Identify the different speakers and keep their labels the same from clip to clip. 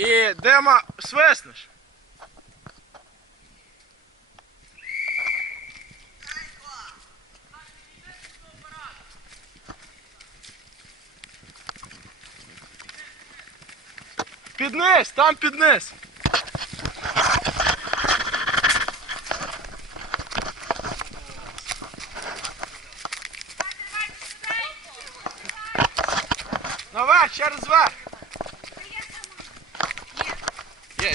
Speaker 1: І Дима свиснеш. Підниз, там підниз. Наверх, через верх. Є.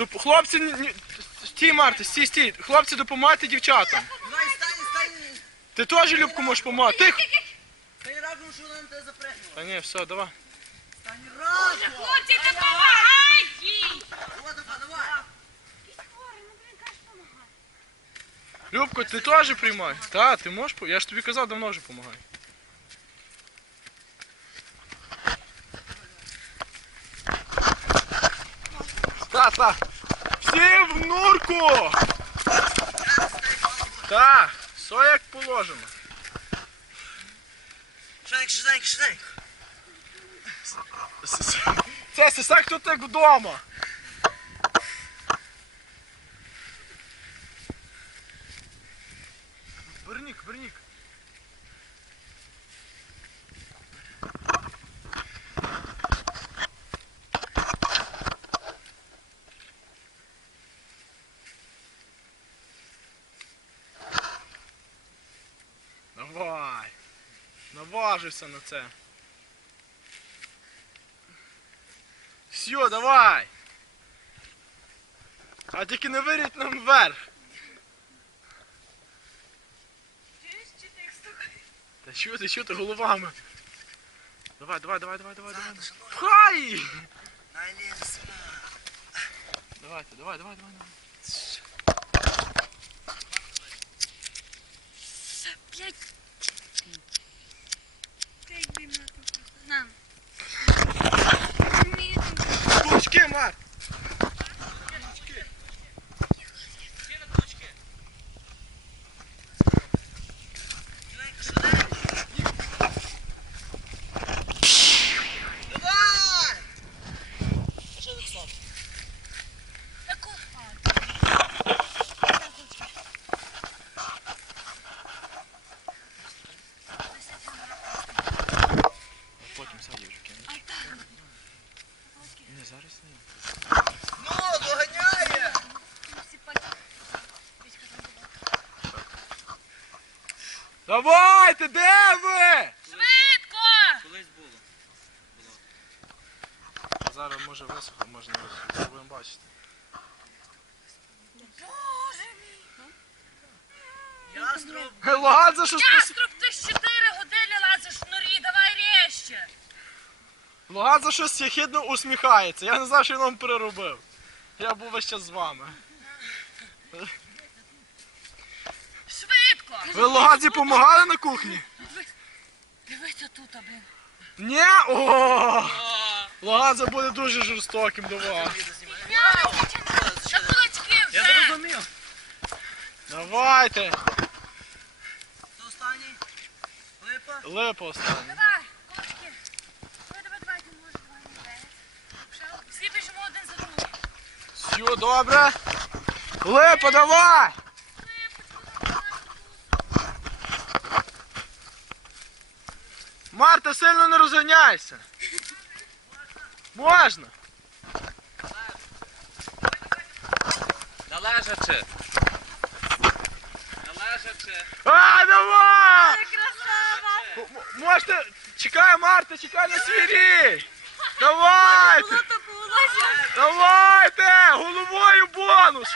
Speaker 1: Доп- Хлопці, ні- стій, Марта, стій, стій. Хлопці, допомагайте дівчатам.
Speaker 2: Давай, стань, стань.
Speaker 1: Ти теж, Любку, можеш допомагати. Тихо.
Speaker 2: Стань разом, що вона на тебе запрягнула.
Speaker 1: Та ні, все, давай.
Speaker 2: Стань разом.
Speaker 3: Хлопці, допомагай їй!
Speaker 2: Давай, давай, давай.
Speaker 1: Любко, ти теж приймай. Та, ти можеш, по- я ж тобі казав, давно вже допомагай. Та, та. Нурку! Так, все як положено.
Speaker 2: Шанк.
Speaker 1: С- с- Це сисак тут як вдома. Вернік, вернік. Наважуйся на це. Все, давай. А тільки не виріть нам вверх. Та що ти, що ти головами? Давай, давай, давай, давай, давай, давай. Хай!
Speaker 2: Налізь сюди.
Speaker 1: Давайте, давай, давай, давай, давай.
Speaker 3: П'ять.
Speaker 1: Кулачки, Марк!
Speaker 2: Давай! А що ти став?
Speaker 3: Таку.
Speaker 1: Потім саді вже кинеш. Не, зараз ні.
Speaker 2: Ну, доганяє!
Speaker 1: Давайте, де ви?
Speaker 3: Швидко!
Speaker 2: Колись було.
Speaker 1: Зараз може висохло, може не висохло. Будемо бачити.
Speaker 3: Боже мій!
Speaker 2: Яструб.
Speaker 1: Ладно, що спас...
Speaker 3: Яструб, ти ж 4 години лазиш в норі, давай рєще!
Speaker 1: Луган щось єхідно усміхається. Я не знав, що він вам переробив. Я був весь час з вами. Ви Луганці допомагали на кухні?
Speaker 3: Дивися тут, аби.
Speaker 1: Ні? О! Луганця буде дуже жорстоким до вас.
Speaker 3: На кулачки
Speaker 2: Я
Speaker 3: вже!
Speaker 2: зрозумів.
Speaker 1: Давайте.
Speaker 2: Хто останній? Липа?
Speaker 1: Липа останній.
Speaker 3: Давай, кулачки. Давай, давай, давай, давай, давай. Всі біжимо один за другим.
Speaker 1: Все, добре. Липа, давай! Марта, сильно не розганяйся. Можна.
Speaker 4: Належачи. Належачи.
Speaker 1: А, давай!
Speaker 3: Красава!
Speaker 1: М- м- Можете. Чекай, Марта, чекай на свій рік. Давайте! Давайте! Головою бонус!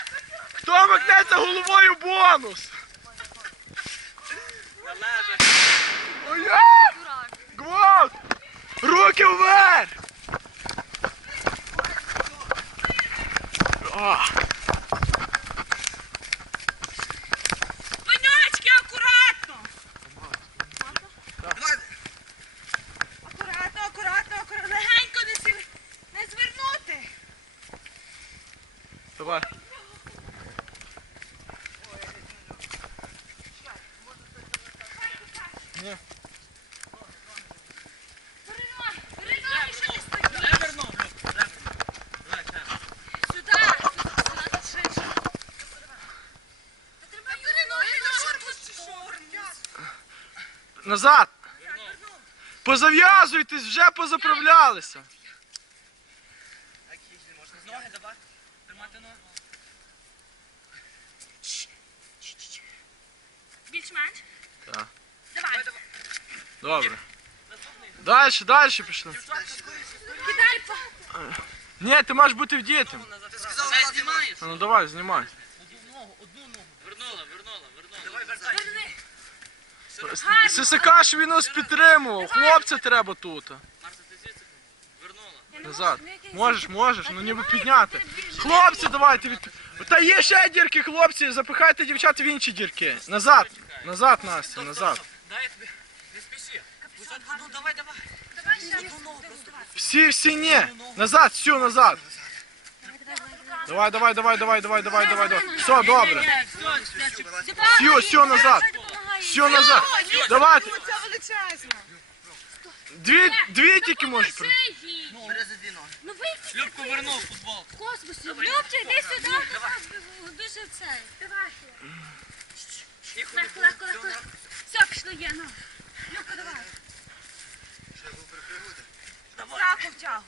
Speaker 1: Хто макнеться головою бонус?
Speaker 4: Належачи.
Speaker 1: Ой, Вон! Руки вверх!
Speaker 3: О! Акуратно! Акуратно, акуратно, акуратно. Легенько не, зв... не звернути.
Speaker 1: Давай. Yeah. назад. Позав'язуйтесь, вже позаправлялися.
Speaker 2: Так, їсть не можна. З ноги давай. Тримати ногу.
Speaker 3: Більш-менш?
Speaker 1: Так.
Speaker 3: Давай.
Speaker 1: Добре. Далі, далі пішли.
Speaker 3: Кидай по...
Speaker 1: Ні, ти маєш бути вдітим.
Speaker 2: Ти сказав, Давай знімаєш.
Speaker 1: Ну давай, знімай.
Speaker 2: Одну ногу, одну ногу.
Speaker 1: Сисикаш він нас підтримував. Хлопця треба тут. Назад. Можеш, можеш, ну ніби підняти. Хлопці, давайте від. Та є ще дірки, хлопці, запихайте дівчат в інші дірки. Назад. Назад, Настя, назад.
Speaker 2: Дай тобі. Не.
Speaker 1: Всі, всі ні. Назад, всю назад. Давай, давай, давай, давай, давай, давай, давай, давай. Все, добре.
Speaker 4: Все.
Speaker 1: Всю, всю назад. Всю назад. Давайте. Дві, дві тільки можеш. при-
Speaker 3: Покажи їй.
Speaker 2: За ноги.
Speaker 3: Ну вийди
Speaker 4: Любку вернув футбол.
Speaker 3: в космосі. Любчик, йди сюди. Дуже цей. Давай. Легко, легко, легко. Все, пішло є, ну. Любка, давай. Раку втягуй.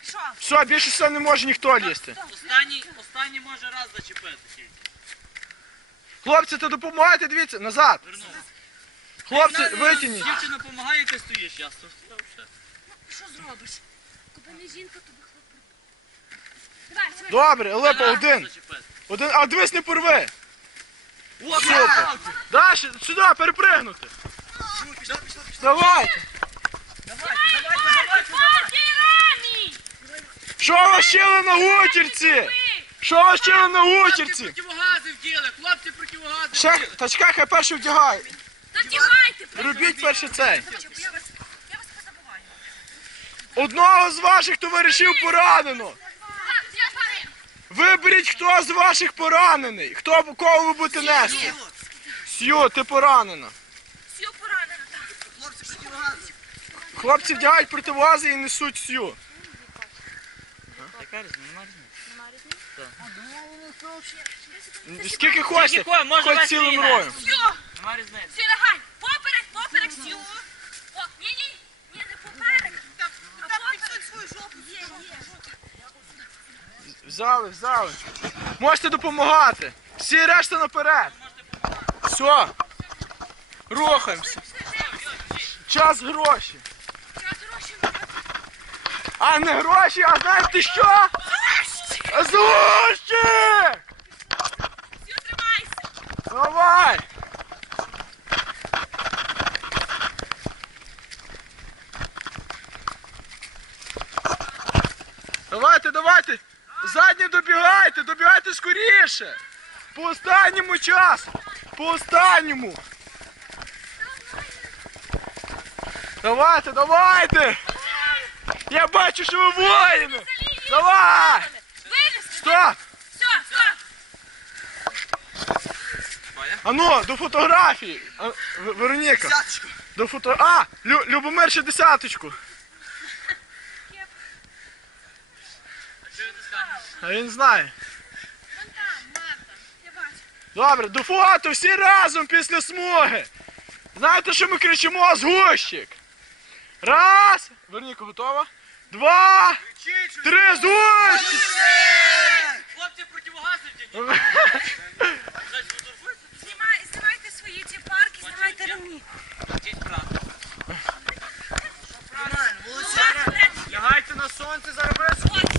Speaker 3: Пішов.
Speaker 1: Все, більше все не може ніхто лізти.
Speaker 4: Останній, останній може раз зачепити тільки.
Speaker 1: Хлопці, то допомагайте, дивіться, назад. Хлопці, витягніть.
Speaker 4: Дівчина допомагає, ти стоїш, я стою.
Speaker 3: Що зробиш? Коли не жінка, то би хлоп. Давай, давай.
Speaker 1: Добре, Липа, один. Один, а дивись, не порви.
Speaker 2: О,
Speaker 1: Супер. Далі, сюди, перепригнути. Давайте.
Speaker 3: Паті рамі!
Speaker 1: Що вас вчили на гутірці? Що вас вчили на
Speaker 4: Хлопці
Speaker 1: гутірці? Ще, та чекай, хай перший вдягає.
Speaker 3: Надівайте!
Speaker 1: Робіть перше цей.
Speaker 3: Я вас, я вас позабуваю.
Speaker 1: Одного з ваших товаришів поранено. Виберіть, хто з ваших поранений. Хто кого ви будете нести. Сью, ти поранена.
Speaker 3: Всю поранено. так.
Speaker 2: Хлопці
Speaker 1: вдягають противогази і несуть сью.
Speaker 4: Яка різниця? Нема різниці.
Speaker 1: Скільки хочете,
Speaker 4: Скільки, може,
Speaker 1: хоч цілим роєм.
Speaker 3: Всю,
Speaker 4: Нема різниці.
Speaker 3: всю лягай. Поперек, поперек, всю. О, ні, ні, ні, не поперек. А поперек. свою жопу. Є, є.
Speaker 1: Взяли, взяли. Можете допомагати. Всі решта наперед. Все. Рухаємося. Час гроші.
Speaker 3: Я гроші
Speaker 1: А не гроші, а знаєте що? Злущик!
Speaker 3: Всю тримайся.
Speaker 1: Давай! Давайте, давайте! Задні добігайте, добігайте скоріше! По останньому часу! По останньому! Давайте, давайте! Я бачу, що ви воїни! Давай! Стоп!
Speaker 3: Все, все.
Speaker 1: Ану, до фотографії! А, Вероніка!
Speaker 2: Десяточку.
Speaker 1: До фото. А! Лю... Любомир ще десяточку.
Speaker 4: А?
Speaker 1: А він знає.
Speaker 3: Вон там, Марта. Я бачу.
Speaker 1: Добре, до фото всі разом після смуги. Знаєте, що ми кричимо згущик? Раз. Вероніка готова? Два. Три. Згущик!
Speaker 4: Залазить
Speaker 3: знімайте свої ці парки, знімайте ремні.
Speaker 2: Лягайте на сонце,
Speaker 3: заробляйте.